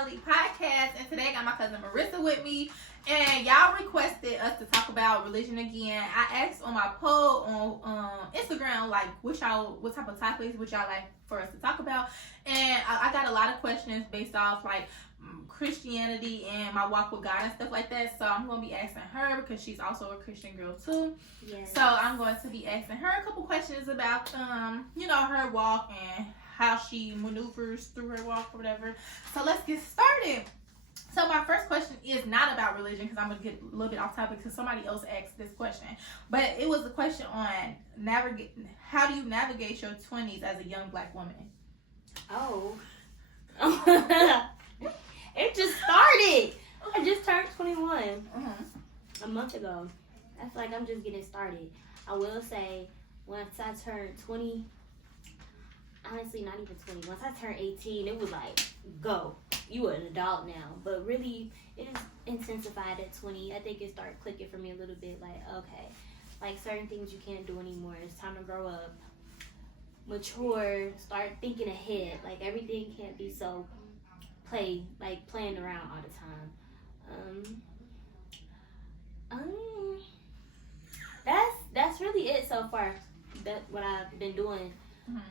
Spirituality Podcast, and today I got my cousin Marissa with me, and y'all requested us to talk about religion again. I asked on my poll on Instagram, like, what type of topics would y'all like for us to talk about, and I got a lot of questions based off, like, Christianity and my walk with God and stuff like that. So I'm going to be asking her because she's also a Christian girl too. Yes. So I'm going to be asking her a couple questions about, her walk and how she maneuvers through her walk or whatever. So let's get started. So my first question is not about religion because I'm going to get a little bit off topic because somebody else asked this question. But it was a question on how do you navigate your 20s as a young black woman? Oh. It just started. I just turned 21 a month ago. I feel like I'm just getting started. I will say, once I turned 20, honestly, not even 20. Once I turned 18, it was like, go. You are an adult now. But really, it is intensified at 20. I think it started clicking for me a little bit. Like, okay, like certain things you can't do anymore. It's time to grow up, mature, start thinking ahead. Like, everything can't be so playing around all the time. That's really it so far. That's what I've been doing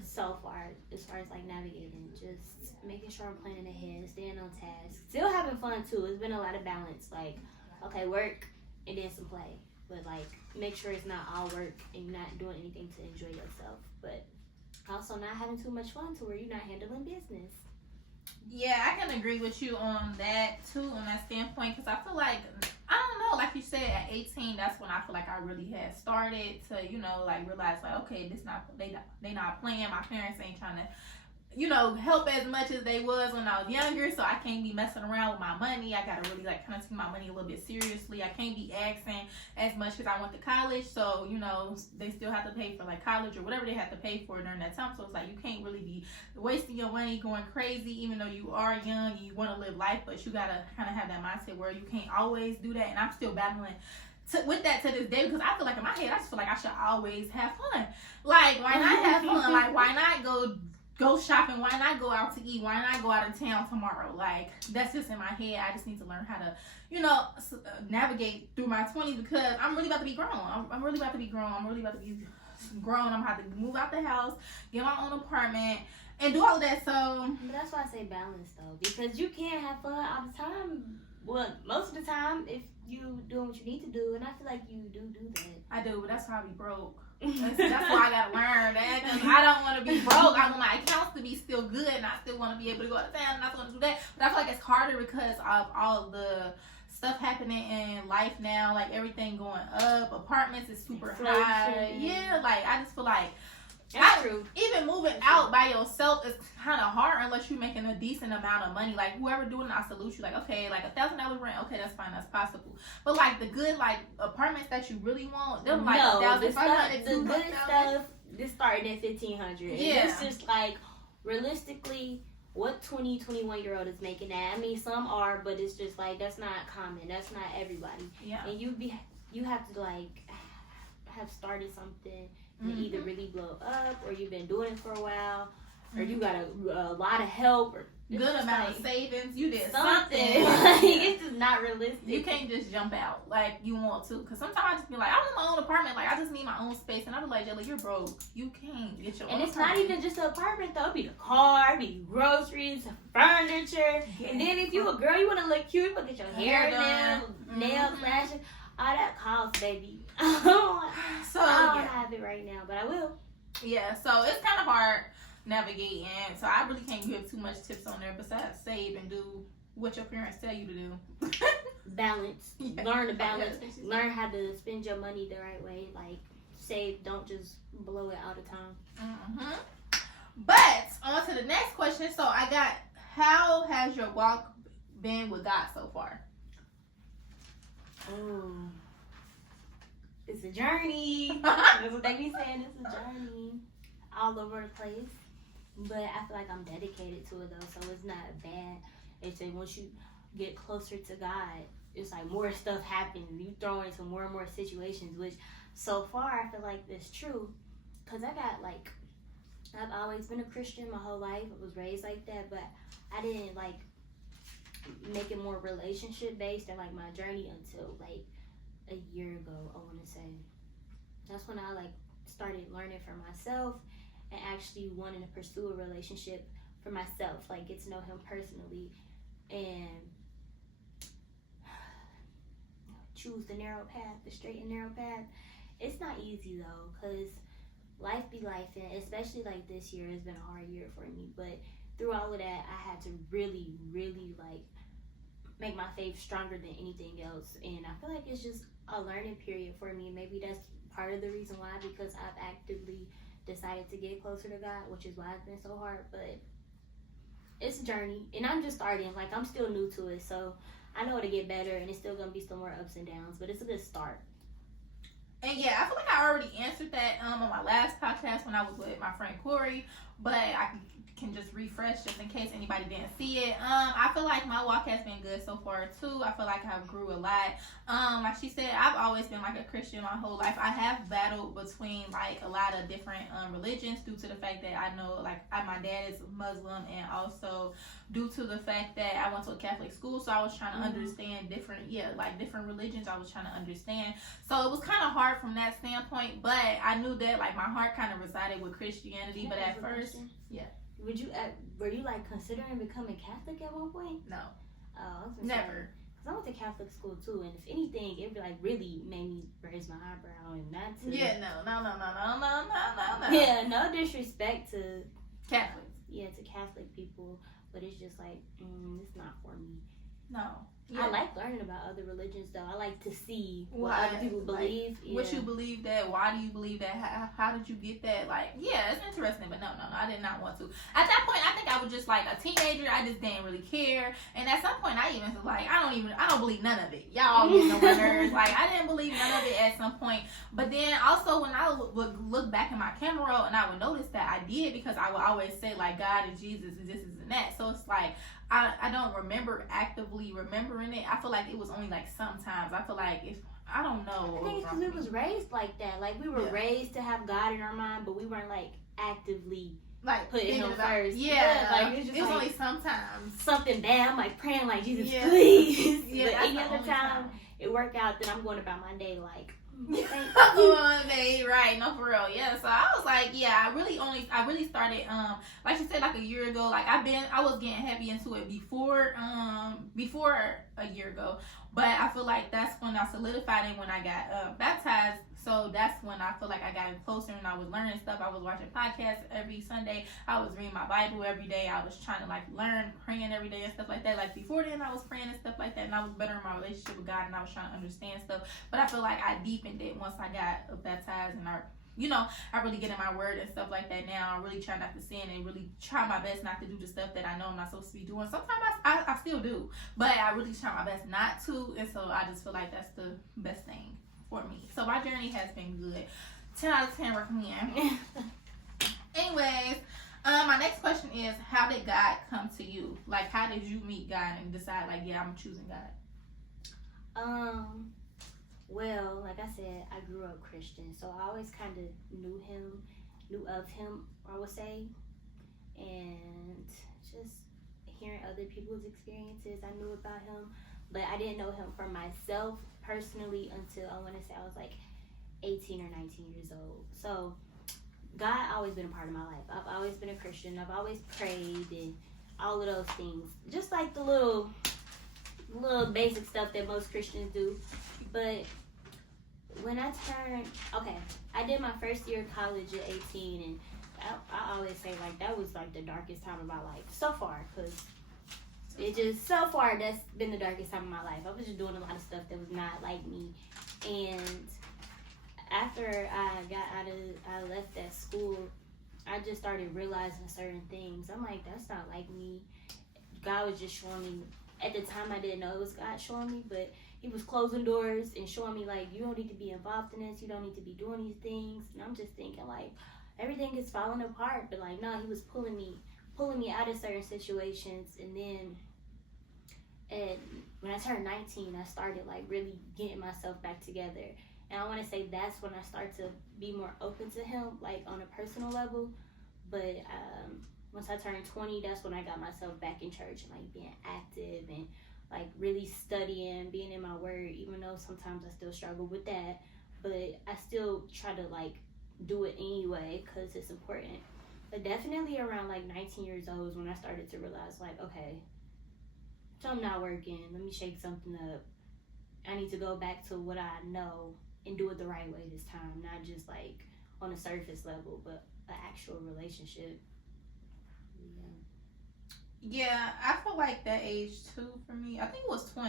so far, as far as like navigating, just making sure I'm planning ahead, staying on task, still having fun too. It's been a lot of balance. Like, okay, work and then some play, but like make sure it's not all work and you're not doing anything to enjoy yourself, but also not having too much fun to where you're not handling business. Yeah, I can agree with you on that too, on that standpoint, because I feel like, I don't know, like you said, at 18, that's when I feel like I really had started to, realize like, okay, they not playing. My parents ain't trying to, help as much as they was when I was younger, so I can't be messing around with my money. I gotta really kind of take my money a little bit seriously. I can't be asking as much because I went to college, so they still have to pay for like college or whatever they have to pay for during that time. So it's like you can't really be wasting your money going crazy, even though you are young and you want to live life, but you gotta kind of have that mindset where you can't always do that. And I'm still battling with that to this day, because I feel like in my head I just feel like I should always have fun. Like, why not have fun? Like, why not go shopping? Why not go out to eat? Why not go out of town tomorrow? Like, that's just in my head. I just need to learn how to, navigate through my 20s, because I'm really about to be grown. I'm really about to be grown. I'm going to have to move out the house, get my own apartment, and do all of that. So, but that's why I say balance though, because you can't have fun all the time. Well, most of the time, if you doing what you need to do, and I feel like you do that. I do, but that's why I be broke. That's why I gotta learn that, because I don't want to be broke. I want my accounts to be still good, and I still want to be able to go out of town, and I want to do that. But I feel like it's harder because of all the stuff happening in life now, like everything going up, apartments is super high. Yeah, like I just feel like true. Even moving out by yourself is kind of hard unless you're making a decent amount of money. Like, whoever doing it, I salute you. Like, okay, like $1,000 rent, okay, that's fine, that's possible. But like the good apartments that you really want, them like $1,500, the good stuff. This started at $1,500. Yeah, it's just like realistically, what 21-year-old is making that? I mean, some are, but it's just like that's not common. That's not everybody. Yeah, and you have to like have started something. And either really blow up, or you've been doing it for a while, or you got a lot of help, or good amount of savings. You did something. Like, it's just not realistic. You can't just jump out like you want to, because sometimes I just be like, I want my own apartment. Like, I just need my own space, and I be like, Jelly, you're broke. You can't get your own. And it's apartment. not even just an apartment though. It be the car, it be groceries, furniture, and then if you a girl, you want to look cute, you want to get your hair done, nails, lashes, all that costs, baby. So I don't have it right now, but I will. Yeah, so it's kind of hard navigating. So I really can't give too much tips on there besides save and do what your parents tell you to do. Balance. Yeah. Learn to balance. Learn how to spend your money the right way. Like, save. Don't just blow it all the time. But on to the next question. So I got, how has your walk been with God so far? It's a journey. That's what they be saying. It's a journey all over the place. But I feel like I'm dedicated to it though, so it's not bad. It's like once you get closer to God, it's like more stuff happens. You throw into more and more situations, which so far I feel like that's true. Cause I've always been a Christian my whole life. I was raised like that, but I didn't make it more relationship based and like my journey until like a year ago. I want to say that's when I like started learning for myself and actually wanting to pursue a relationship for myself, like get to know him personally and choose the narrow path, the straight and narrow path. It's not easy though, because life be life, and especially like this year has been a hard year for me, but through all of that I had to really like make my faith stronger than anything else, and I feel like it's just a learning period for me. Maybe that's part of the reason why, because I've actively decided to get closer to God, which is why it's been so hard. But it's a journey, and I'm just starting. Like, I'm still new to it, so I know it'll get better, and it's still gonna be some more ups and downs, but it's a good start. And yeah, I feel like I already answered that on my last podcast when I was with my friend Corey, but I can just refresh just in case anybody didn't see it. I feel like my walk has been good so far too. I feel like I've grew a lot. Like she said, I've always been like a Christian my whole life. I have battled between like a lot of different religions due to the fact that I know like my dad is Muslim, and also due to the fact that I went to a Catholic school, so I was trying to understand different religions. I was trying to understand, so it was kind of hard from that standpoint. But I knew that like my heart kind of resided with Christianity. But at first, were you like considering becoming Catholic at one point? No. Oh, never. Cause I went to Catholic school too, and if anything, it like really made me raise my eyebrow, and not to. Yeah, no. Yeah, no disrespect to Catholics. Yeah, to Catholic people, but it's just like it's not for me. No. Yeah. I like learning about other religions though. I like to see what other people believe. Like, what you believe that, why do you believe that, how did you get that? Like, yeah, it's interesting, but no, I did not want to. At that point, I think I was just like a teenager. I just didn't really care. And at some point, I even was like, I don't believe none of it. Y'all get no nerves. Like, I didn't believe none of it at some point. But then also when I would look back in my camera roll, and I would notice that I did, because I would always say like God and Jesus and this and that. So it's like, I don't remember actively remembering it. I feel like it was only like sometimes. I feel like I don't know. I think it's because we was raised like that. Like, we were raised to have God in our mind, but we weren't like actively like putting him first. Yeah, like it was like, only sometimes. Something bad, I'm like praying like, Jesus, please. Yeah, but any other time it worked out, then I'm going about my day like, right, no, for real. Yeah, so I was like, I really started like you said, like a year ago. Like I was getting heavy into it before a year ago, but I feel like that's when I solidified it when I got baptized. So that's when I feel like I got closer, and I was learning stuff. I was watching podcasts every Sunday. I was reading my Bible every day. I was trying to like learn, praying every day and stuff like that. Like before then, I was praying and stuff like that, and I was better in my relationship with God, and I was trying to understand stuff. But I feel like I deepened it once I got baptized, and I really get in my word and stuff like that now. I really try not to sin and really try my best not to do the stuff that I know I'm not supposed to be doing. Sometimes I still do, but I really try my best not to, and so I just feel like that's the best thing for me. So my journey has been good. 10 out of 10 recommend. Anyways, my next question is, how did God come to you? Like, how did you meet God and decide like, I'm choosing God? Well, like I said, I grew up Christian, so I always kind of knew of him, I would say, and just hearing other people's experiences, I knew about him, but I didn't know him for myself personally until I want to say I was like 18 or 19 years old. So God always been a part of my life. I've always been a Christian. I've always prayed and all of those things, just like the little basic stuff that most Christians do. But when I did my first year of college at 18, and I always say like that was like the darkest time of my life so far, because that's been the darkest time of my life. I was just doing a lot of stuff that was not like me. And after I left that school, I just started realizing certain things. I'm like, that's not like me. God was just showing me. At the time, I didn't know it was God showing me, but he was closing doors and showing me like, you don't need to be involved in this. You don't need to be doing these things. And I'm just thinking like, everything is falling apart. But like, no, he was pulling me out of certain situations. And then when I turned 19, I started like really getting myself back together. And I want to say that's when I start to be more open to him, like on a personal level. But once I turned 20, that's when I got myself back in church and like being active and like really studying, being in my word, even though sometimes I still struggle with that, but I still try to like do it anyway because it's important. But definitely around like 19 years old is when I started to realize like, okay, something not working, let me shake something up. I need to go back to what I know and do it the right way this time, not just like on a surface level, but an actual relationship. Yeah, I feel like that age too for me. I think it was 20.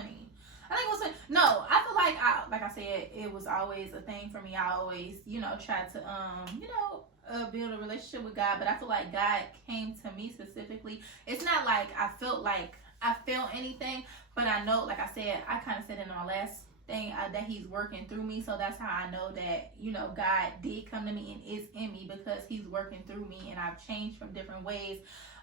I think it was no. I feel like like I said, it was always a thing for me. I always, try to build a relationship with God, but I feel like God came to me specifically. It's not like I felt anything, but I know, like I said, I kind of said in my last thing that He's working through me. So that's how I know that God did come to me and is in me, because He's working through me and I've changed from different ways.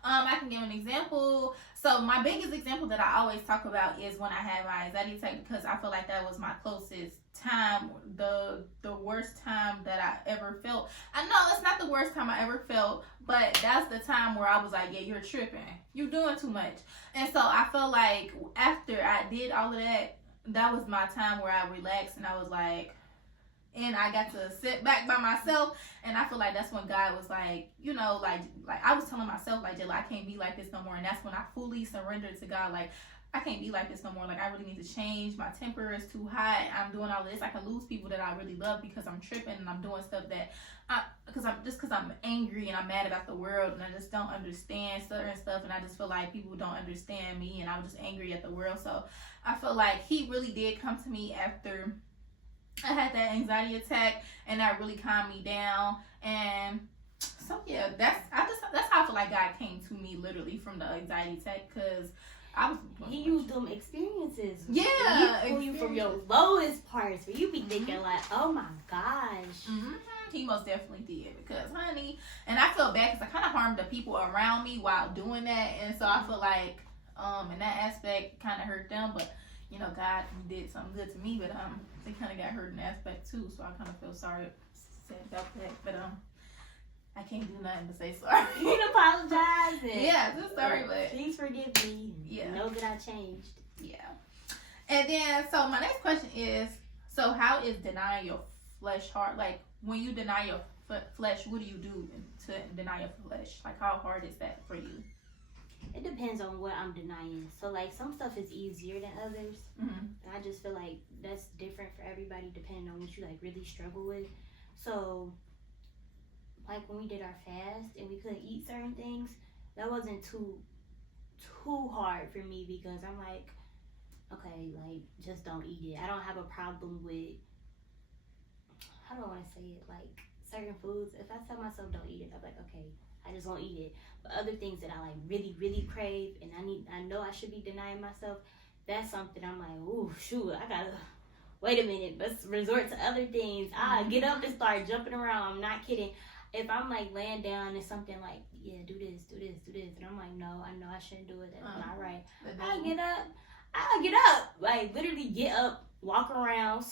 I can give an example. So my biggest example that I always talk about is when I had my anxiety attack, because I feel like that was my closest time, the worst time that I ever felt. I know it's not the worst time I ever felt, but that's the time where I was like, yeah, you're tripping. You're doing too much. And so I felt like after I did all of that, that was my time where I relaxed and I was like, and I got to sit back by myself, and I feel like that's when God was like, like I was telling myself, like, Jayla, I can't be like this no more, and that's when I fully surrendered to God, like, I can't be like this no more, like, I really need to change, my temper is too hot, I'm doing all this, I can lose people that I really love because I'm tripping, and I'm doing stuff that, because I'm angry, and I'm mad about the world, and I just don't understand certain stuff, and I just feel like people don't understand me, and I was just angry at the world. So I feel like He really did come to me after I had that anxiety attack, and that really calmed me down. And so yeah, that's how I feel like God came to me, literally from the anxiety attack, because He used them experiences. Yeah, He pulled you from your lowest parts where you be thinking like, oh my gosh. Mm-hmm. He most definitely did, because honey, and I feel bad because I kind of harmed the people around me while doing that, and so I feel like in that aspect kind of hurt them, but God did something good to me, but they kind of got hurt in that aspect too, so I kind of feel sad about that, but I can't do nothing but say sorry. You can apologize. Yeah, just sorry, but please forgive me. Yeah, know that I changed. Yeah. And then, so my next question is, so how is denying your flesh hard? Like, when you deny your flesh, what do you do to deny your flesh? Like, how hard is that for you? It depends on what I'm denying. So, like, some stuff is easier than others. Mm-hmm. And I just feel like that's different for everybody depending on what you, like, really struggle with. So, like, when we did our fast and we couldn't eat certain things, that wasn't too hard for me, because I'm like, okay, like, just don't eat it. I don't have a problem with, how do I want to say it, like, certain foods. If I tell myself don't eat it, I'm like, okay, I just won't eat it. But other things that I like really, really crave, and I know I should be denying myself, that's something I'm like, ooh, shoot, I gotta, wait a minute, let's resort to other things. I get up and start jumping around. I'm not kidding. If I'm like laying down and something like, yeah, do this, and I'm like, no, I know I shouldn't do it. That's not right. I get up, like literally get up, walk around,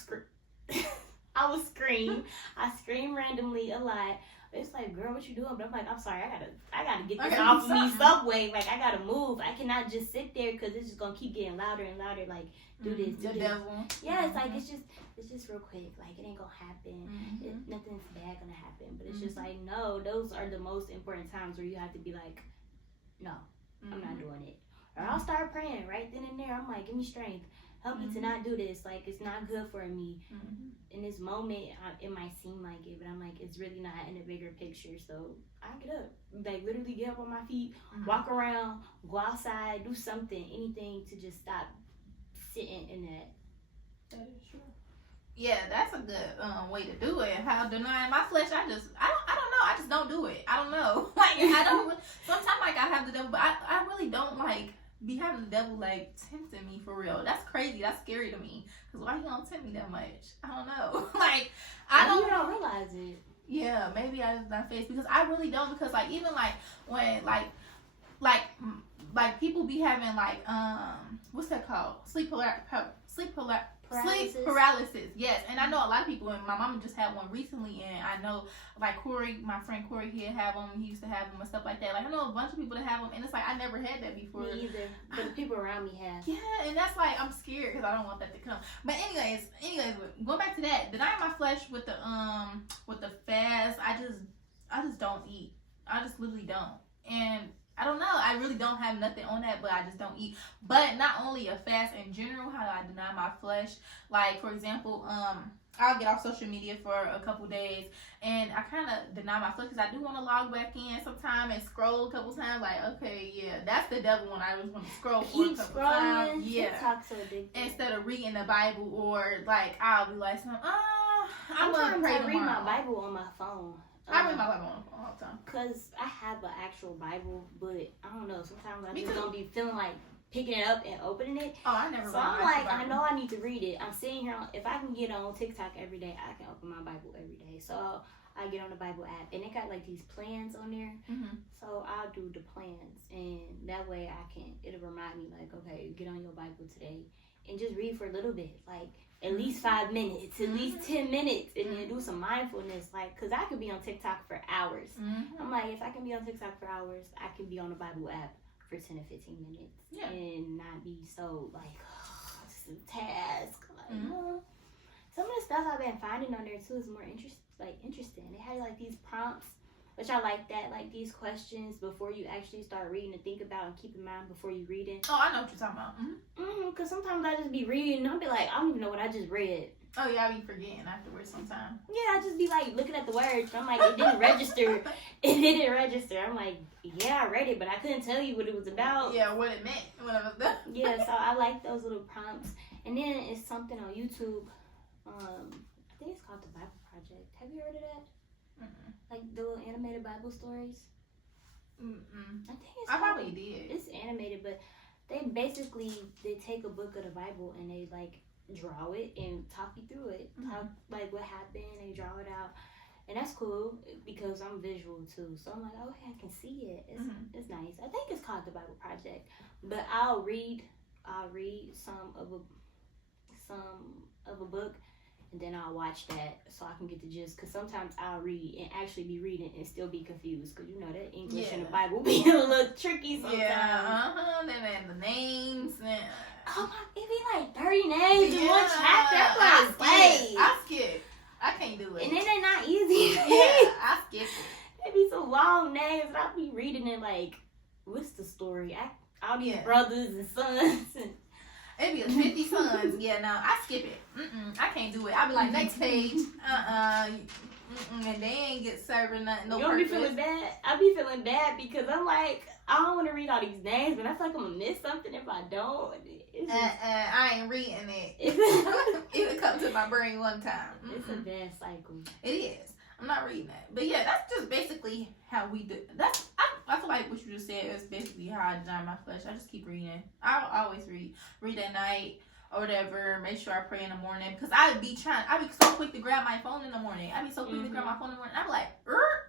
I would scream. I scream randomly a lot. It's like, girl, what you doing? But I'm like, I'm sorry, I gotta get this off of me subway. Like, I gotta move. I cannot just sit there because it's just gonna keep getting louder and louder. Like, do this, do this. Devil. Yeah, it's like it's just real quick. Like, it ain't gonna happen. Nothing's bad gonna happen. But it's just like, no, those are the most important times where you have to be like, no, I'm not doing it. Or I'll start praying right then and there. I'm like, give me strength. Help me to not do this. Like, it's not good for me. In this moment, it might seem like it, but I'm like, it's really not in the bigger picture. So I get up, like literally get up on my feet, walk around, go outside, do something, anything to just stop sitting in that. That is true. Yeah, that's a good way to do it. How denying my flesh, I don't know. I just don't do it. I don't know. Like, I don't. Sometimes like I have the devil, but I really don't like be having the devil like tempting me for real. That's crazy. That's scary to me. Cause why he don't tempt me that much? I don't know. Like, I don't. You don't realize it. Yeah, maybe I just not face, because I really don't. Because like even like when like like people be having like what's that called? Sleep paralysis. Yes, and I know a lot of people, and my mama just had one recently, and I know like Corey, my friend Corey, he'd have them. He used to have them and stuff like that. Like I know a bunch of people that have them, and it's like I never had that before. Me either, but the people around me have. Yeah, and that's like I'm scared because I don't want that to come. But anyways, going back to that, denying my flesh with the fast, I just don't eat. I just literally don't, and I don't know. I really don't have nothing on that, but I just don't eat. But not only a fast in general, how do I deny my flesh? Like, for example, I'll get off social media for a couple days, and I kind of deny my flesh because I do want to log back in sometime and scroll a couple times. Like, okay, yeah, that's the devil when I just want to scroll for a couple times. Yeah. TikTok's so addictive. Instead of reading the Bible, or like I'll be like, I'm gonna pray I read my Bible on my phone. I read my Bible all the time. Cause I have an actual Bible, but I don't know. Sometimes I just don't be feeling like picking it up and opening it. Oh, I never. So I'm like, I know I need to read it. I'm sitting here. If I can get on TikTok every day, I can open my Bible every day. So I get on the Bible app, and it got like these plans on there. Mm-hmm. So I'll do the plans, and that way it'll remind me like, okay, get on your Bible today, and just read for a little bit, like. At least 5 minutes, at least 10 minutes, and then do some mindfulness. Like, because I could be on TikTok for hours. Mm-hmm. I'm like, if I can be on TikTok for hours, I can be on the Bible app for 10 to 15 minutes. Yeah. And not be so, like, it's a task. Like, Mm-hmm. Some of the stuff I've been finding on there, too, is more interesting. They had, like, these prompts, which I like that, like, these questions before you actually start reading to think about and keep in mind before you read it. Oh, I know what you're talking about. Because sometimes I just be reading, and I'll be like, I don't even know what I just read. Oh, yeah, I be forgetting afterwards sometimes. Yeah, I just be like looking at the words. I'm like, it didn't register. It didn't register. I'm like, yeah, I read it, but I couldn't tell you what it was about. Yeah, what it meant when I was done. Yeah, so I like those little prompts. And then it's something on YouTube. I think it's called the Bible Project. Have you heard of that? Mm-mm. Like the little animated Bible stories. Mm-mm. I think it's. I probably did. It's animated, but they take a book of the Bible and they like draw it and talk you through it. Mm-hmm. Talk like what happened. They draw it out, and that's cool because I'm visual too. So I'm like, okay, I can see it. It's nice. I think it's called the Bible Project, but I'll read some of a book. And then I'll watch that so I can get the gist. Because sometimes I'll read and actually be reading and still be confused. Because you know that English and the Bible be a little tricky sometimes. Yeah, then the names. And... Oh my, it be like 30 names in one chapter. I'm like, I skip. I can't do it. And then they're not easy. Yeah, I skip it. They be some long names. And I'll be reading it like, what's the story? All these brothers and sons and... It be a 50 sons. Yeah, no, I skip it. I can't do it. I be like, next page. And they ain't get serving nothing. No, you don't be feeling bad. I be feeling bad because I'm like, I don't want to read all these names, but I feel like I'm gonna miss something if I don't. I ain't reading it. It'll come to my brain one time. It's a bad cycle. It is. I'm not reading that. But yeah, that's just basically how we do. I feel like what you just said is basically how I deny my flesh. I just keep reading. I always read at night or whatever. Make sure I pray in the morning because I be so quick to grab my phone in the morning. I be so quick to grab my phone in the morning. I'm like,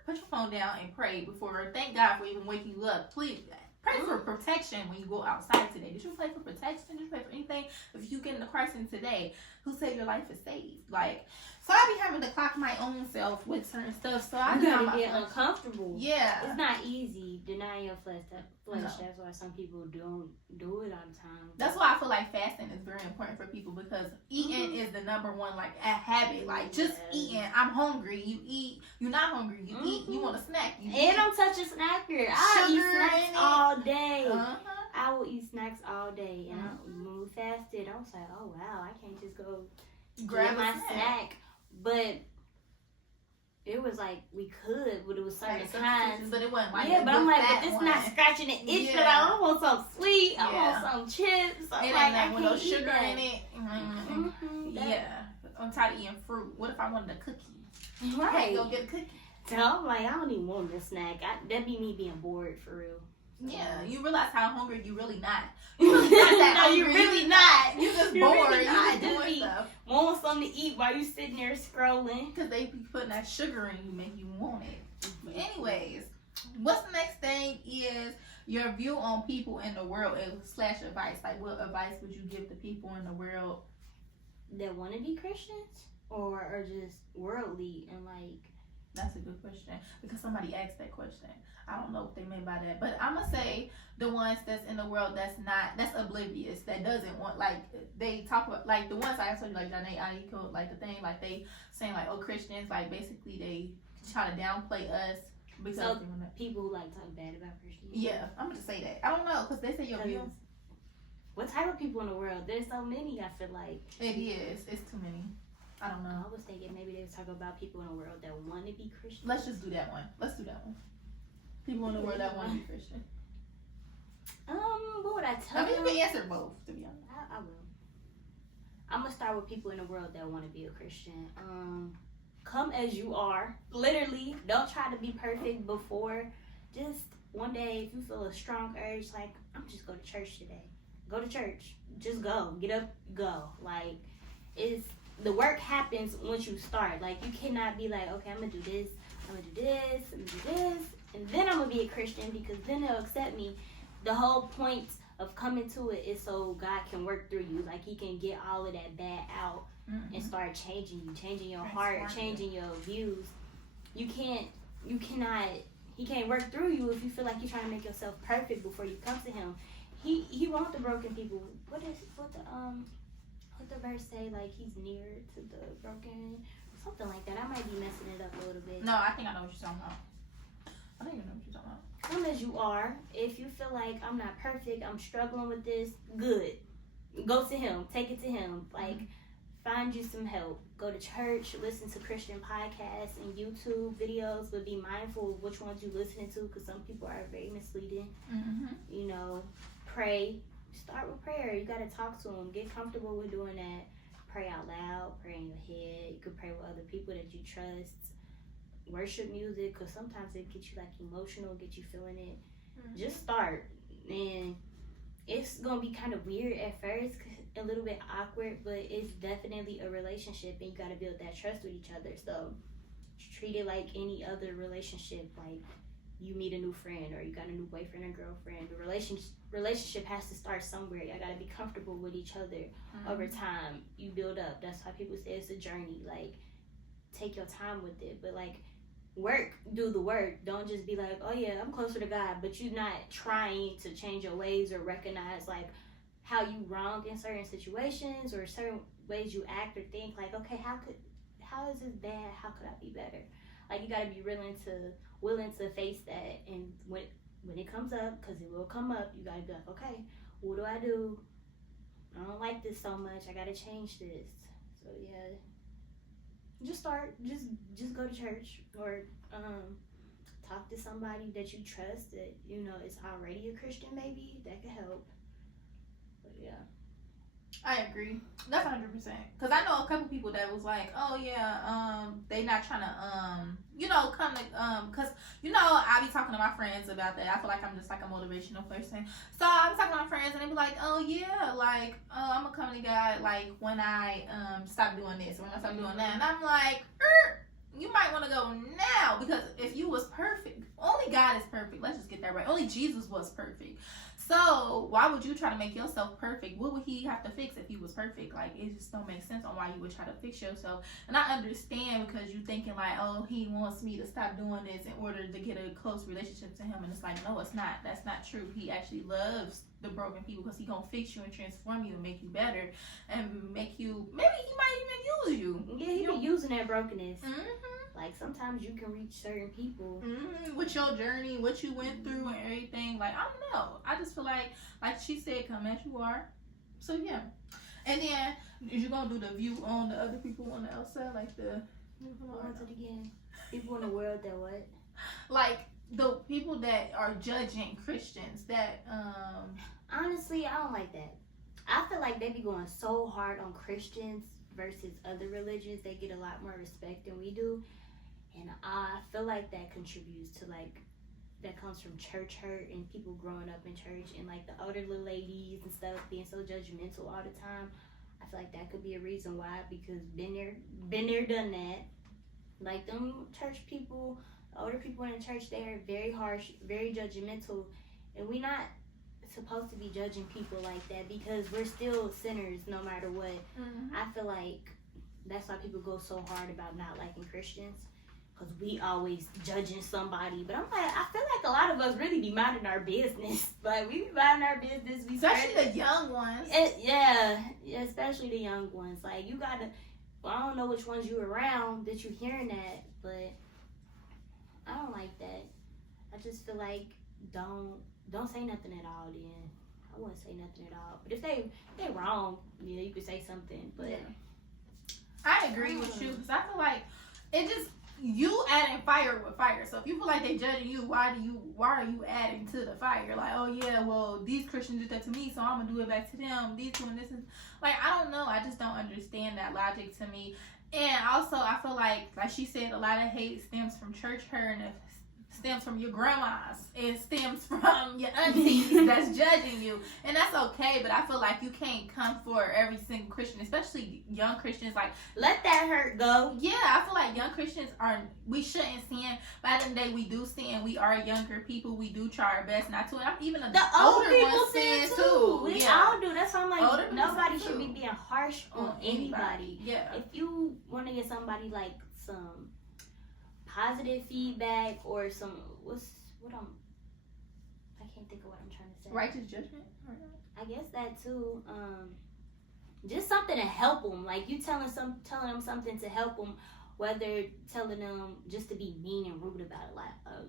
put your phone down and pray before. Thank God for even waking you up. Please pray for protection when you go outside today. Did you pray for protection? Did you pray for anything? If you get into Christ in today, who said your life is saved? Like. So I be having to clock my own self with certain stuff. So I gotta get uncomfortable. Yeah, it's not easy denying your flesh. No. That's why some people don't do it all the time. That's why I feel like fasting is very important for people because eating is the number one like a habit. Like just eating. I'm hungry. You eat. You're not hungry. You eat. You want a snack. I'm such a snacker. I eat snacks all day. I will eat snacks all day. And when we fasted, I was like, oh wow, I can't just go grab my snack. But it was like we could, but it was certain kinds. But it wasn't like but I'm like, but this not scratching the itch that I want some sweet. I want some chips. I'm like, I can't no eat sugar that. in it. Yeah, I'm tired of eating fruit. What if I wanted a cookie? Right. I can't go get a cookie. So I'm like, I don't even want this snack. That'd be me being bored for real. Yeah, you realize how hungry you really not. You really not that hungry. You're really not. You just bored. Really not. You just doing stuff. Want something to eat while you sitting there scrolling. Because they be putting that sugar in you, make you want it. But anyways, what's the next thing is your view on people in the world / advice. Like, what advice would you give the people in the world that want to be Christians, or just worldly and like? That's a good question, because somebody asked that question. I don't know what they meant by that, but I'm gonna say the ones that's in the world that's oblivious, that doesn't want, like, they talk about, like, the ones I told you, like Janae Aiko, like the thing, like they saying like, oh, Christians, like basically they try to downplay us because so people like talk bad about Christians. Yeah, I'm gonna say that. I don't know, because they say your views. What type of people in the world? There's so many. I feel like it is. It's too many. I don't know. I was thinking maybe they was talking about people in the world that want to be Christian. Let's just do that one. People in the world that want to be Christian. What would I tell I mean, them? you can answer both, to be honest. I will. I'm gonna start with people in the world that want to be a Christian. Come as you are. Literally, don't try to be perfect before. Just one day, if you feel a strong urge, like, I'm just go to church today. Go to church. Just go. Get up. Go. Like, the work happens once you start. Like, you cannot be like, okay, I'm gonna do this, I'm gonna do this, I'm gonna do this, and then I'm gonna be a Christian because then they'll accept me. The whole point of coming to it is so God can work through you. Like, he can get all of that bad out and start changing you, changing your heart, changing your views. He can't work through you if you feel like you're trying to make yourself perfect before you come to him. He wants the broken people. What the verse say? Like, he's near to the broken, something like that. I might be messing it up a little bit. No, I think I know what you're talking about. I don't even know what you're talking about. Come as you are. If you feel like I'm not perfect, I'm struggling with this, good. Go to him. Take it to him. Like, find you some help. Go to church. Listen to Christian podcasts and YouTube videos, but be mindful of which ones you're listening to, because some people are very misleading. You know, pray. Start with prayer. You got to talk to him. Get comfortable with doing that. Pray out loud. Pray in your head. You could pray with other people that you trust. Worship music, because sometimes it gets you like emotional, get you feeling it. Just start. And it's going to be kind of weird at first, a little bit awkward, but it's definitely a relationship, and you got to build that trust with each other. So treat it like any other relationship. Like, you meet a new friend, or you got a new boyfriend or girlfriend. The relationship has to start somewhere. Y'all got to be comfortable with each other. Over time, you build up. That's why people say it's a journey. Like, take your time with it. But, like, do the work. Don't just be like, oh yeah, I'm closer to God, but you're not trying to change your ways or recognize, like, how you wrong in certain situations or certain ways you act or think. Like, okay, how is this bad? How could I be better? Like, you got to be willing to face that, and when it comes up, because it will come up, you got to be like, okay, what do? I don't like this so much. I got to change this. So yeah, just start. Just go to church, or talk to somebody that you trust that you know is already a Christian. Maybe that could help. But yeah. I agree. That's 100%. Because I know a couple people that was like, oh yeah, they not trying to, come to, because, I be talking to my friends about that. I feel like I'm just like a motivational person. So I be talking to my friends, and they be like, oh yeah, like, I'm gonna come to God, like, when I stop doing this, or when I stop doing that. And I'm like, you might want to go now, because if you was perfect, only God is perfect. Let's just get that right. Only Jesus was perfect. So why would you try to make yourself perfect? What would he have to fix if he was perfect? Like, it just don't make sense on why you would try to fix yourself. And I understand, because you thinking like, oh, he wants me to stop doing this in order to get a close relationship to him. And it's like, no, it's not. That's not true. He actually loves the broken people, because he gonna fix you and transform you and make you better, and make you, maybe he might even use you. Yeah, he be using that brokenness. Like, sometimes you can reach certain people with your journey, what you went through and everything. Like, I don't know. I just feel like she said, come as you are. So yeah. And then, is you gonna do the view on the other people on the outside, like the? What was it again? People in the world that what? Like the people that are judging Christians. That honestly, I don't like that. I feel like they be going so hard on Christians versus other religions. They get a lot more respect than we do. And I feel like that contributes to, like, that comes from church hurt and people growing up in church, and, like, the older little ladies and stuff being so judgmental all the time. I feel like that could be a reason why, because been there, done that. Like, them church people, the older people in the church, they are very harsh, very judgmental, And we not supposed to be judging people like that because we're still sinners no matter what. I feel like that's why people go so hard about not liking Christians, because we always judging somebody. But I'm like, I feel like a lot of us really be minding our business. Like, we be minding our business. Especially the young ones. Yeah, especially the young ones. Like, you gotta, well, I don't know which ones you around that you're hearing that, but I don't like that. I just feel like don't say nothing at all then. I wouldn't say nothing at all. But if they wrong, yeah, you could say something. But yeah. I agree with you, because I feel like it just, you adding fire with fire. So if you feel like they judging you, why are you adding to the fire? Like, oh yeah, well, these Christians did that to me, so I'm gonna do it back to them. These doing this is like, I don't know. I just don't understand that logic to me. And also, I feel like she said, a lot of hate stems from church hurt, and it stems from your grandmas. It stems from your aunties that's judging you. And that's okay, but I feel like you can't come for every single Christian, especially young Christians. Like, let that hurt go. Yeah, I feel like young Christians we shouldn't sin. But at the end of the day, we do sin. We are younger people. We do try our best not to. Even the older people sin too. We all do. That's why I'm like, nobody should be being harsh on anybody. Yeah. If you want to get somebody like some positive feedback or some I can't think of what I'm trying to say. Righteous judgment? I guess that too. Just something to help them. Like, you telling them something to help them, whether telling them just to be mean and rude about it. Like,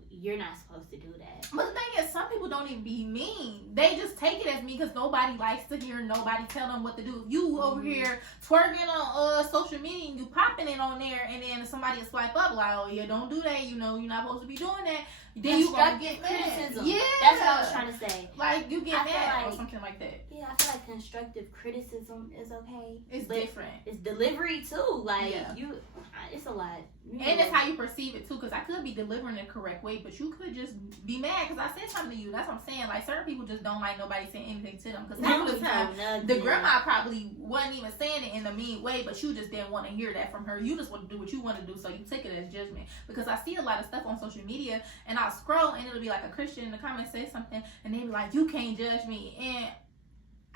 you're not supposed to do that. But the thing is, some people don't even be mean. They just take it as mean because nobody likes to hear nobody tell them what to do. If you over here twerking on social media and you popping it on there, and then somebody will swipe up like, oh yeah, don't do that. You're not supposed to be doing that. Then you gonna get criticism. Yeah, that's what I was trying to say. Like, you get mad or something like that. Yeah, I feel like constructive criticism is okay. It's different. It's delivery too. Like, it's a lot. And it's how you perceive it too. Because I could be delivering the correct way, but you could just be mad because I said something to you. That's what I'm saying. Like, certain people just don't like nobody saying anything to them. Because half of the time, the grandma probably wasn't even saying it in a mean way, but you just didn't want to hear that from her. You just want to do what you want to do, so you take it as judgment. Because I see a lot of stuff on social media, and I'll scroll, and it'll be like a Christian in the comments say something, and they be like, you can't judge me. And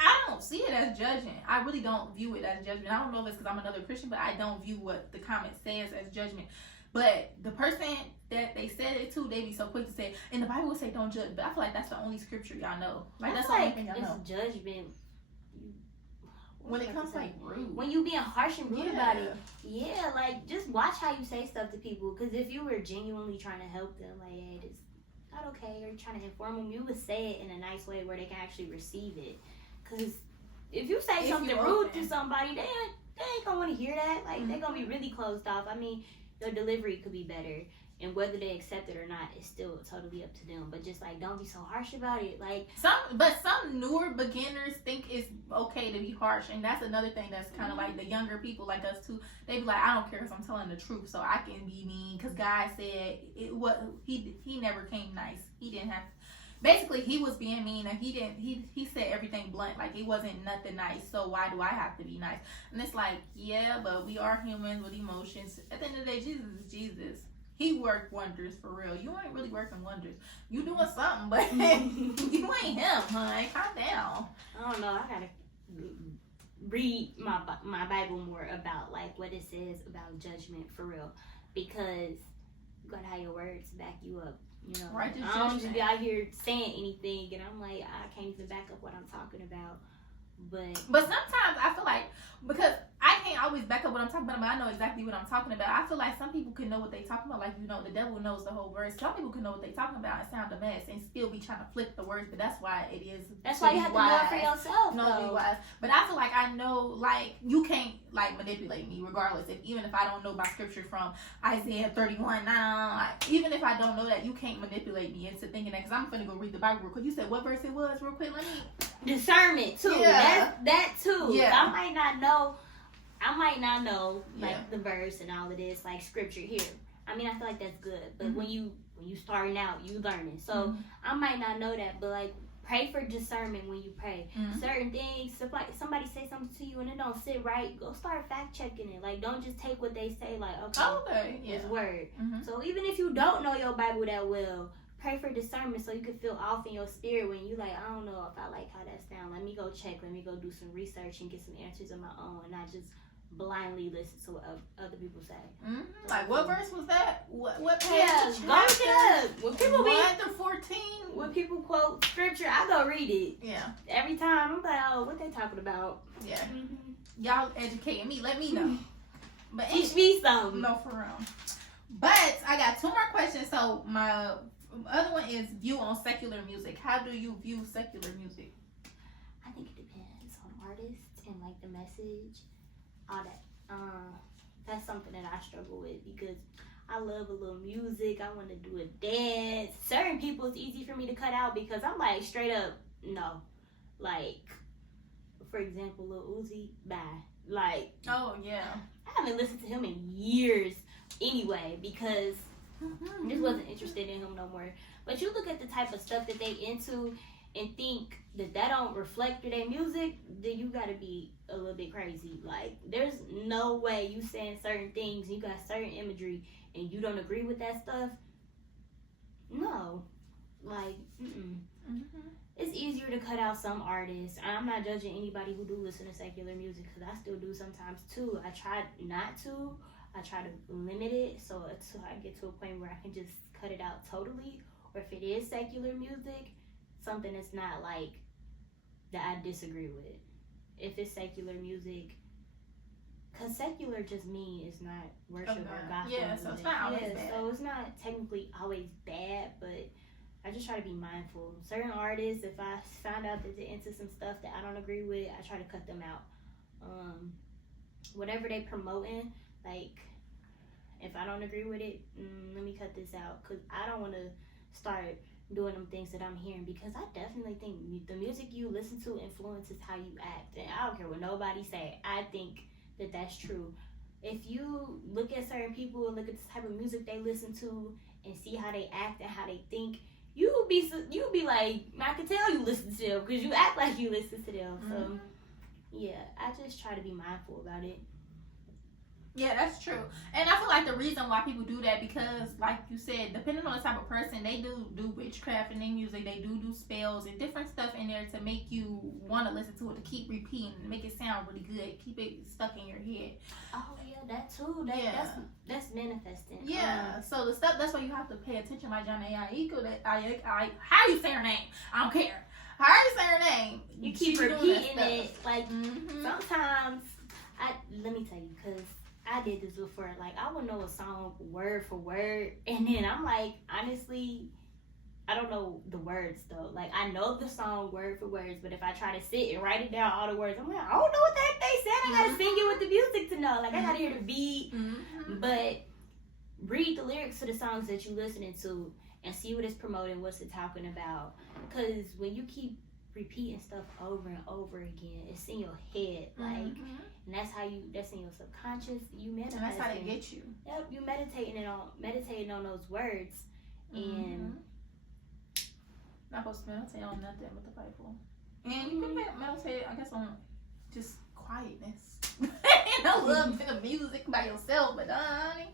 I don't see it as judging. I really don't view it as judgment. I don't know if it's because I'm another Christian, but I don't view what the comment says as judgment. But the person that they said it to, they be so quick to say, and the Bible would say don't judge. But I feel like that's the only scripture y'all know. Like, that's the only thing y'all know. It's judgment. When it comes like rude. When you being harsh and rude about it. Yeah, like, just watch how you say stuff to people. Because if you were genuinely trying to help them, like, hey, this not okay, or trying to inform them, you would say it in a nice way where they can actually receive it. Because if you say something rude to somebody, they ain't gonna want to hear that. Like, they're gonna be really closed off. I mean, your delivery could be better, and whether they accept it or not is still totally up to them. But just, like, don't be so harsh about it. Like, some newer beginners think it's okay to be harsh, and that's another thing that's kind of like the younger people like us too. They be like, I don't care because I'm telling the truth, so I can be mean because God said it. What he never came nice. He didn't have. Basically, he was being mean, and he said everything blunt, like it wasn't nothing nice, so why do I have to be nice? And it's like, yeah, but we are humans with emotions. At the end of the day, Jesus is Jesus. He worked wonders for real. You ain't really working wonders. You doing something, but you ain't him, honey. Calm down. I don't know. I gotta read my Bible more about, like, what it says about judgment for real, because you gotta have your words back you up. You know, I don't just be out here saying anything, and I'm like, I can't even back up what I'm talking about. But sometimes I feel like, because I can't always back up what I'm talking about, but I know exactly what I'm talking about. I feel like some people can know what they talking about. Like, you know, the devil knows the whole verse. Some people can know what they talking about and sound a mess and still be trying to flip the words, but that's why it is. That's why you have to know it for yourself. No, be wise. But I feel like I know, like, you can't, like, manipulate me regardless. Even if I don't know my scripture from Isaiah 31, even if I don't know that, you can't manipulate me into thinking that, because I'm going to go read the Bible real quick. You said what verse it was real quick? Let me. Discernment too. Yeah. That too. Yeah. I might not know like the verse and all of this, like scripture here. I mean, I feel like that's good. But when you starting out, you learning. So I might not know that, but like, pray for discernment when you pray. Certain things, somebody say something to you and it don't sit right, go start fact checking it. Like, don't just take what they say like, okay, it's word. So even if you don't know your Bible that well, pray for discernment so you can feel off in your spirit when you like, I don't know if I like how that sounds. Let me go check. Let me go do some research and get some answers of my own, and not just blindly listen to what other people say. Mm-hmm. Like, what verse was that? What page? Yeah, go look it up. When people 1 through 14. When people quote scripture, I go read it. Yeah. Every time I'm like, oh, what they talking about? Yeah. Mm-hmm. Y'all educating me. Let me know. But teach me something. No, for real. But I got 2 more questions. So my other one is view on secular music. How do you view secular music? I think it depends on artists and like the message. All that. That's something that I struggle with because I love a little music. I want to do a dance. Certain people, it's easy for me to cut out because I'm like straight up no. Like, for example, Lil Uzi, bye. Like, oh yeah, I haven't listened to him in years anyway because I just wasn't interested in him no more. But you look at the type of stuff that they into and think that don't reflect their music, then you gotta be a little bit crazy. Like, there's no way you saying certain things, you got certain imagery, and you don't agree with that stuff. No. Like, It's easier to cut out some artists. I'm not judging anybody who do listen to secular music because I still do sometimes too. I try not to. I try to limit it so until I get to a point where I can just cut it out totally. Or if it is secular music, something that's not like that I disagree with. If it's secular music, because secular just means it's not worship or gospel music. So it's not always bad. So it's not technically always bad, but I just try to be mindful. Certain artists, if I find out that they're into some stuff that I don't agree with, I try to cut them out. Whatever they promoting, like, if I don't agree with it, let me cut this out, because I don't want to start doing them things that I'm hearing, because I definitely think the music you listen to influences how you act, and I don't care what nobody say. I think that that's true. If you look at certain people and look at the type of music they listen to and see how they act and how they think, you'll be like, I can tell you listen to them because you act like you listen to them. So yeah, I just try to be mindful about it. Yeah, that's true. And I feel like the reason why people do that, because like you said, depending on the type of person, they do witchcraft in their music. They do spells and different stuff in there to make you want to listen to it, to keep repeating, make it sound really good, keep it stuck in your head. Oh yeah, that too. That's manifesting. Yeah. So the stuff, that's why you have to pay attention. Like Marissa Ig, how you say her name? I don't care. How you say her name? You keep repeating it. Like sometimes, let me tell you, because I did this before. Like, I would know a song word for word, and then I'm like, honestly, I don't know the words though. Like, I know the song word for words, but if I try to sit and write it down, all the words, I'm like, I don't know what the heck they said. I gotta sing it with the music to know. Like, I gotta hear the beat. But read the lyrics to the songs that you're listening to and see what it's promoting, what's it talking about. Because when you keep repeating stuff over and over again, it's in your head, like, and that's in your subconscious. You manifest, and that's how they get you. Yep, you meditating on those words, and not supposed to meditate on nothing but the Bible. And you can meditate, I guess, on just quietness. A little bit of music by yourself, but honey,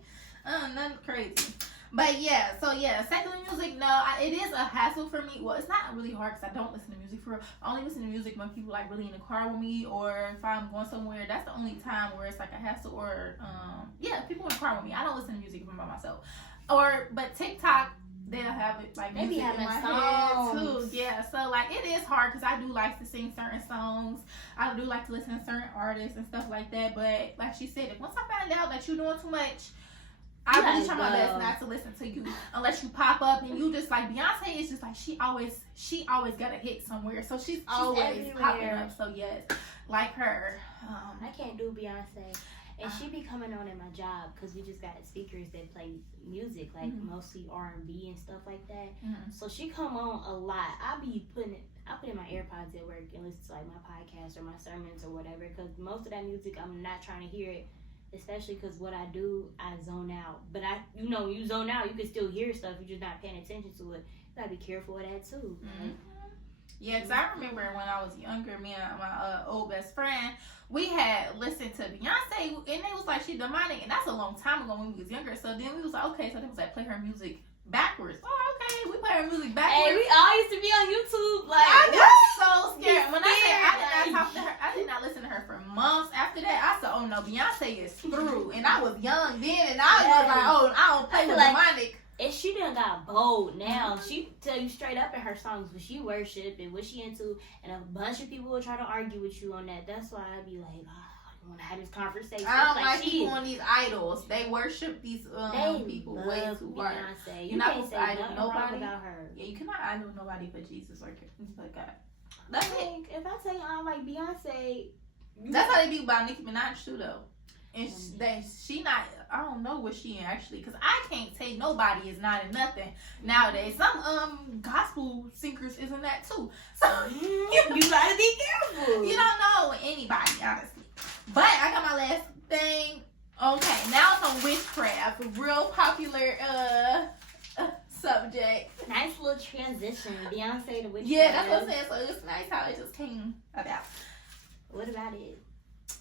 nothing crazy. But yeah, secular music, no, it is a hassle for me. Well, it's not really hard because I don't listen to music for real. I only listen to music when people like really in the car with me, or if I'm going somewhere. That's the only time where it's like a hassle. Or people in the car with me. I don't listen to music by myself. But TikTok, they'll have it like music in my head too. Yeah, so like it is hard because I do like to sing certain songs. I do like to listen to certain artists and stuff like that. But like she said, once I find out that you're doing too much, I really try my best not to listen to you unless you pop up and you just like Beyonce is just like she always got a hit somewhere, so she's always popping up. So yes, like her. I can't do Beyonce, and she be coming on at my job because we just got speakers that play music, like mostly R&B and stuff like that. So she come on a lot. I put in my AirPods at work and listen to like my podcast or my sermons or whatever, because most of that music I'm not trying to hear it. Especially because what I do, I zone out. But when you zone out, you can still hear stuff. You're just not paying attention to it. You gotta be careful of that too. Yeah, because I remember when I was younger, me and my old best friend, we had listened to Beyonce, and it was like she demonic, and that's a long time ago when we was younger. So then we was like, okay, so they was like play her music backwards. Oh, okay, we play our music backwards. Hey, we all used to be on YouTube. Like, I got so scared. When I said I did not Scared, talk to her, I did not listen to her for months after that. I said, oh no, Beyonce is through. And I was young then, and I was like, oh, I don't play with demonic. And she done got bold now. She tell you straight up in her songs what she worship and what she into, and a bunch of people will try to argue with you on that. That's why I be like, I want to have this conversation. I don't like people on these idols. They worship these people way too hard. Beyonce. You're not supposed to idol nobody about her. Yeah, you cannot idol nobody but Jesus or God. That's it. If I tell you I don't like Beyonce, that's how they be about Nicki Minaj too, though. And she not, I don't know what she in actually, because I can't say nobody is not in nothing nowadays. Some gospel singers isn't that too. So you gotta be careful. You don't know anybody, honestly. But I got my last thing. Okay, now it's on witchcraft. Real popular subject. Nice little transition. Beyonce to witchcraft. Yeah, that's what I'm saying. So it's nice how it just came about. What about it?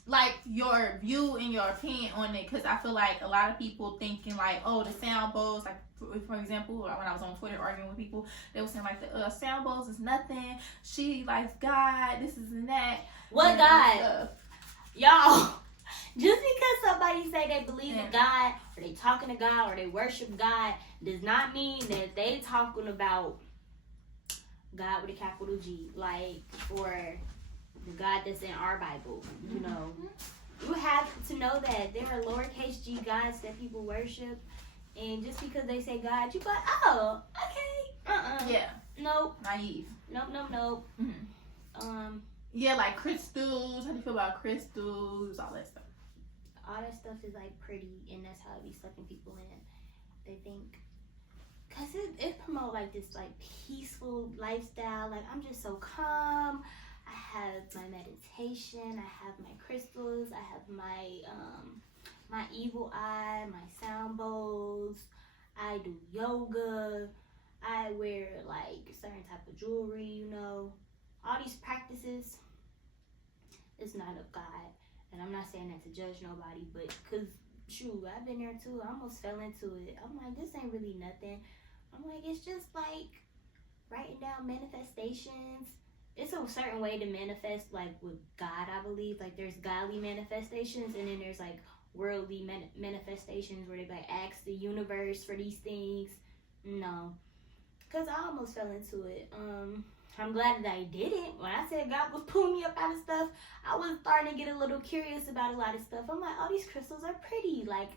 Like your view and your opinion on it, because I feel like a lot of people thinking like, oh, the sound bowls, like for example, when I was on Twitter arguing with people, they were saying like the sound bowls is nothing. She likes God, this is and that. What God? Y'all, just because somebody say they believe in God, or they talking to God, or they worship God, does not mean that they talking about God with a capital G, like, or the God that's in our Bible, you know. You have to know that there are lowercase g gods that people worship, and just because they say God, you go, oh, okay, yeah, nope, naive, nope. Mm-hmm. Yeah, like crystals. How do you feel about crystals? All that stuff. All that stuff is like pretty, and that's how it be sucking people in. They think, cause it promote like this like peaceful lifestyle. Like I'm just so calm. I have my meditation, I have my crystals, I have my evil eye, my sound bowls, I do yoga, I wear like certain type of jewelry, you know. All these practices is not of God. And I'm not saying that to judge nobody, but cause shoot, I've been there too. I almost fell into it. I'm like, this ain't really nothing. I'm like, it's just like writing down manifestations. It's a certain way to manifest, like with God, I believe. Like there's godly manifestations, and then there's like worldly manifestations where they like ask the universe for these things. No, because I almost fell into it. I'm glad that I didn't. When I said God was pulling me up out of stuff, I was starting to get a little curious about a lot of stuff. I'm like, oh, these crystals are pretty. Like,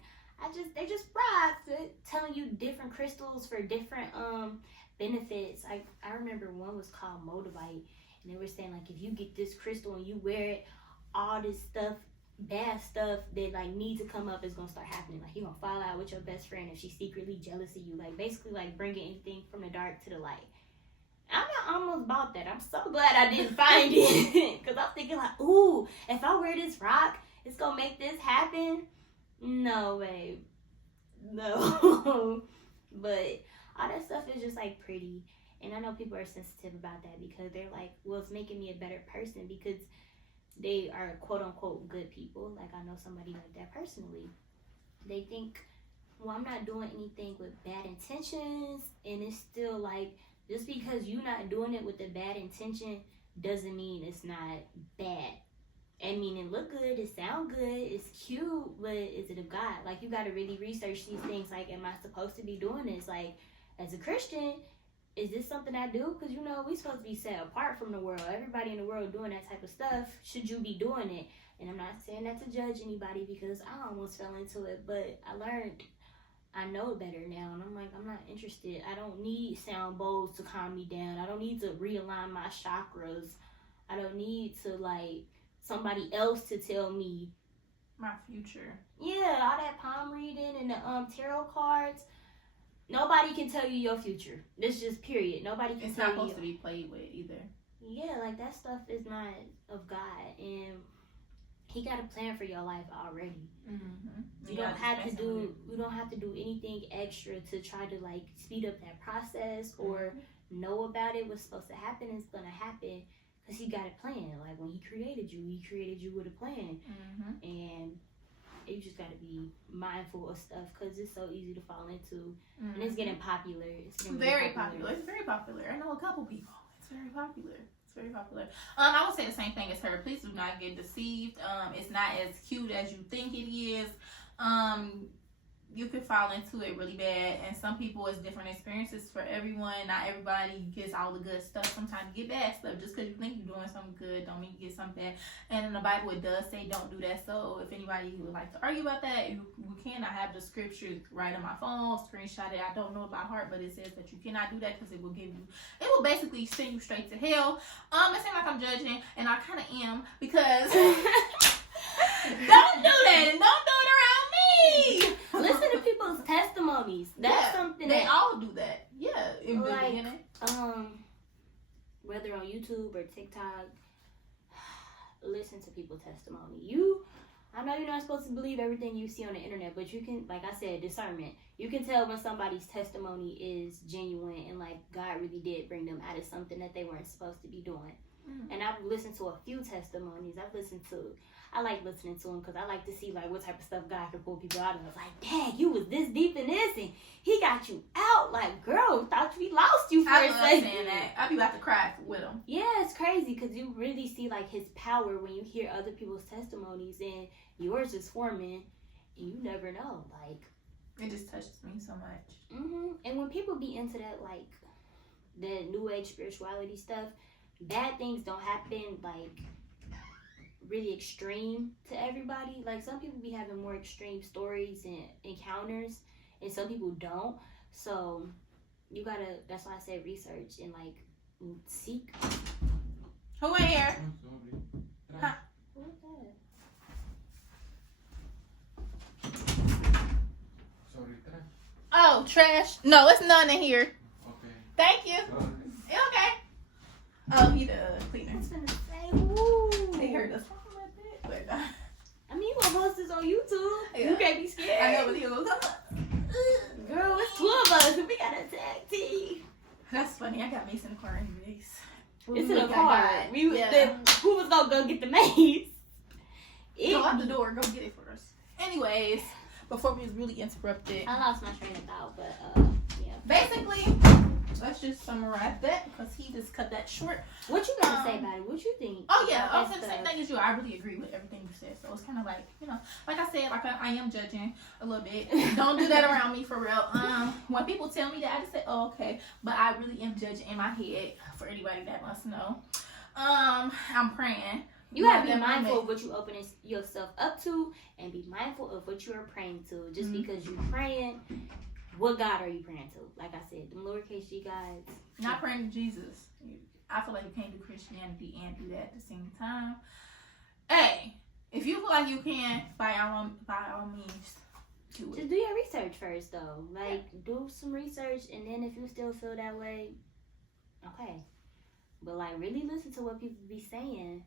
they're just rocks. They're telling you different crystals for different benefits. I remember one was called Motivite. And they were saying, like, if you get this crystal and you wear it, all this stuff, bad stuff that, like, need to come up is going to start happening. Like, you're going to fall out with your best friend if she's secretly jealous of you. Like, basically, like, bringing anything from the dark to the light. I'm not almost about that. I'm so glad I didn't find it. Because I'm thinking, like, ooh, if I wear this rock, it's going to make this happen. No, babe. No. But all that stuff is just, like, pretty. And I know people are sensitive about that because they're like, well, it's making me a better person because they are quote unquote good people. Like I know somebody like that personally. They think, well, I'm not doing anything with bad intentions. And it's still like, just because you're not doing it with a bad intention doesn't mean it's not bad. I mean, it look good, it sound good, it's cute, but is it of God? Like you got to really research these things. Like, am I supposed to be doing this? Like as a Christian, is this something I do? Because, you know, we supposed to be set apart from the world. Everybody in the world doing that type of stuff. Should you be doing it? And I'm not saying that to judge anybody because I almost fell into it. But I know better now. And I'm like, I'm not interested. I don't need sound bowls to calm me down. I don't need to realign my chakras. I don't need to, like, somebody else to tell me my future. Yeah, all that palm reading and the tarot cards. Nobody can tell you your future. This just period. Nobody can tell you. It's not supposed to be played with either. Yeah, like that stuff is not of God, and He got a plan for your life already. Mm-hmm. You don't have to do anything extra to try to like speed up that process or know about it. What's supposed to happen is gonna happen because He got a plan. Like when He created you with a plan, and You just gotta be mindful of stuff because it's so easy to fall into, and it's getting popular. It's getting very popular. It's very popular. I know a couple people. It's very popular. It's very popular. I would say the same thing as her. Please do not get deceived. It's not as cute as you think it is. You could fall into it really bad, and some people, it's different experiences for everyone. Not everybody gets all the good stuff. Sometimes you get bad stuff. Just because you think you're doing something good don't mean you get something bad. And in the Bible it does say don't do that. So if anybody would like to argue about that, we cannot have the scripture right on my phone, screenshot it. I don't know it by heart, but it says that you cannot do that because it will basically send you straight to hell. It seems like I'm judging, and I kind of am, because don't do that, and don't do it around me. Listen to people's testimonies. That's something they that all do that. Yeah, in the like, beginning. Whether on YouTube or TikTok, listen to people's testimony. I know you're not supposed to believe everything you see on the internet, but you can, like I said, discernment. You can tell when somebody's testimony is genuine and like God really did bring them out of something that they weren't supposed to be doing. And I've listened to a few testimonies. I like listening to them because I like to see like what type of stuff God can pull people out of. Like, dang, you was this deep in this and he got you out. Like, girl, thought we lost you for a second. I understand that. I'd be about to cry with him. Yeah, it's crazy because you really see like his power when you hear other people's testimonies, and yours is forming and you never know. Like, it just touches me so much. And when people be into that, like the new age spirituality stuff, bad things don't happen like really extreme to everybody. Like, some people be having more extreme stories and encounters, and some people don't. So you gotta, that's why I said research and like seek. Who in here? Huh? Who is that? Oh, trash. No, it's none in here. Okay. Thank you. Okay. Oh, he the cleaner. I was gonna say, woo. They heard us talking about that, but I mean, you gonna host this on YouTube? Yeah. You can't be scared. I know, but he was Girl, it's two of us. We got a tag team. That's funny. I got Mace in the car anyways. It's in the car. Who was gonna go get the mace? Go out the door. Go get it for us. Anyways, before we was really interrupted. I lost my train of thought, but yeah. Basically, let's just summarize that because he just cut that short. What you got to say about it? What you think? Oh yeah, I was saying the same thing as you. I really agree with everything you said. So it's kind of like, like I said, like I am judging a little bit. Don't do that around me for real. When people tell me that, I just say, oh, okay. But I really am judging in my head. For anybody that wants to know, I'm praying. You gotta be mindful of what you open yourself up to, and be mindful of what you are praying to. Just because you're praying, what God are you praying to? Like I said, the lowercase G gods. Not praying to Jesus. I feel like you can't do Christianity and do that at the same time. Hey, if you feel like you can, by all means, do it. Just do your research first, though. Like, do some research, and then if you still feel that way, okay. But like, really listen to what people be saying.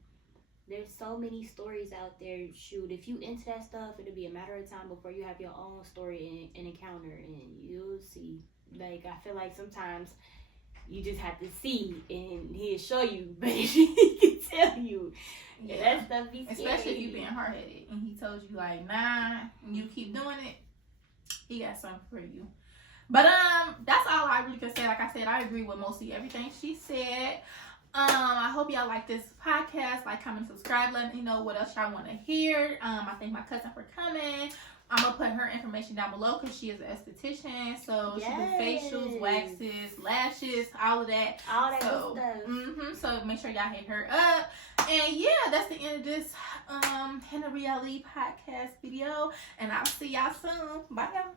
There's so many stories out there. Shoot, if you into that stuff, it'll be a matter of time before you have your own story and encounter, and you'll see. Like, I feel like sometimes you just have to see, and he'll show you, but he can tell you. Yeah, that stuff be scary. Especially if you being hard-headed, and he told you like, nah, and you keep doing it, he got something for you. But that's all I really can say. Like I said, I agree with mostly everything she said. I hope y'all like this podcast. Like, comment, subscribe. Let me know what else y'all want to hear. I thank my cousin for coming. I'm going to put her information down below because she is an esthetician. So she does facials, waxes, lashes, all of that. All that good stuff. So make sure y'all hit her up. And yeah, that's the end of this Henry Ali podcast video. And I'll see y'all soon. Bye, y'all.